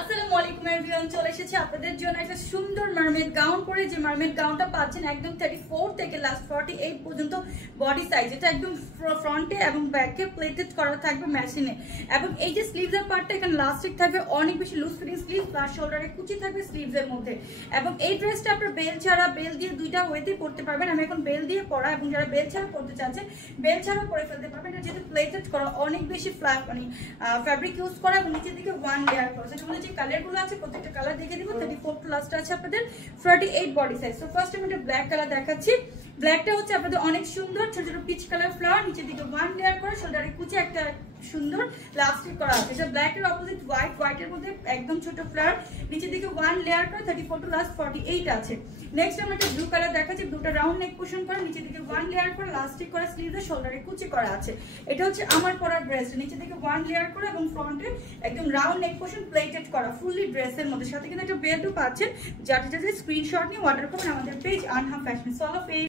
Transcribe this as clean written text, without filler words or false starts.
আসসালামু আলাইকুম এভরিওয়ান, চলে এসেছে আপনাদের জন্য একটা সুন্দর মারমেড গাউন পরে। যে মারমেড গাউনটা পাচ্ছেন একদম 34 থেকে লাস্ট 48 পর্যন্ত বডি সাইজ। এটা একদম ফ্রন্টে এবং ব্যাকে প্লেটেড করা থাকবে মেশিনে, এবং এই যে স্লিভসের পার্টটা এখানে লাস্টিক থাকবে, অনেক বেশি লুজ ফিটিং স্লিভ, প্লাস শোল্ডারে কুচি থাকবে স্লিভসের মধ্যে। এবং এই ড্রেসটা আপনার বেল ছাড়া, বেল দিয়ে দুইটা ওয়েতেই পরতে পারবেন। আমি এখন বেল দিয়ে পরা, এবং যারা বেল ছাড়া পরতে চাচ্ছেন বেল ছাড়াও পরে ফেলতে পারবেন। এটা যেহেতু প্লেটেড করা, অনেক বেশি ফ্ল্যাট মানে ফ্যাব্রিক ইউজ করা, এবং নিচের দিকে ওয়ান লেয়ার করা। সেটা যে কালারগুলো আছে প্রত্যেকটা কালার দেখে দিব। 34 টু লাস্ট আছে আপনাদের 48 বডি সাইজ। তো ফার্স্ট আমি একটা ব্ল্যাক কালার দেখাচ্ছি। ব্ল্যাকটা হচ্ছে আপনাদের অনেক সুন্দর, ছোট ছোট পিচ কালার ফ্লাওয়ার, নিচের দিকে ওয়ান লেয়ার করা, শোল্ডারে কুচি একটা সুন্দর লাস্টিক করা আছে। এটা ব্ল্যাক এর অপোজিট হোয়াইট, হোয়াইটের মধ্যে একদম ছোট ফ্লাওয়ার, নিচের দিকে ওয়ান লেয়ার করা, 34 টু লাস্ট 48 আছে। নেক্সট আমরা একটা ব্লু কালার দেখাচ্ছি। ব্লুটা রাউন্ড নেক পোর্শন করা, নিচের দিকে ওয়ান লেয়ার করা, লাস্টিক করা স্লিভে, শোল্ডারে কুচি করা আছে। এটা হচ্ছে আমার পরা ড্রেস, নিচের দিকে ওয়ান লেয়ার করা এবং ফ্রন্টে একদম রাউন্ড নেক পোর্শন প্লেটেড করা ফুললি ড্রেসের মধ্যে। সাথে কিন্তু একটা বেল্টও পাচ্ছেন, যাতে স্ক্রিনশট নিয়ে অর্ডার করবেন আমাদের পেজ আনহা ফ্যাশন। Solo page.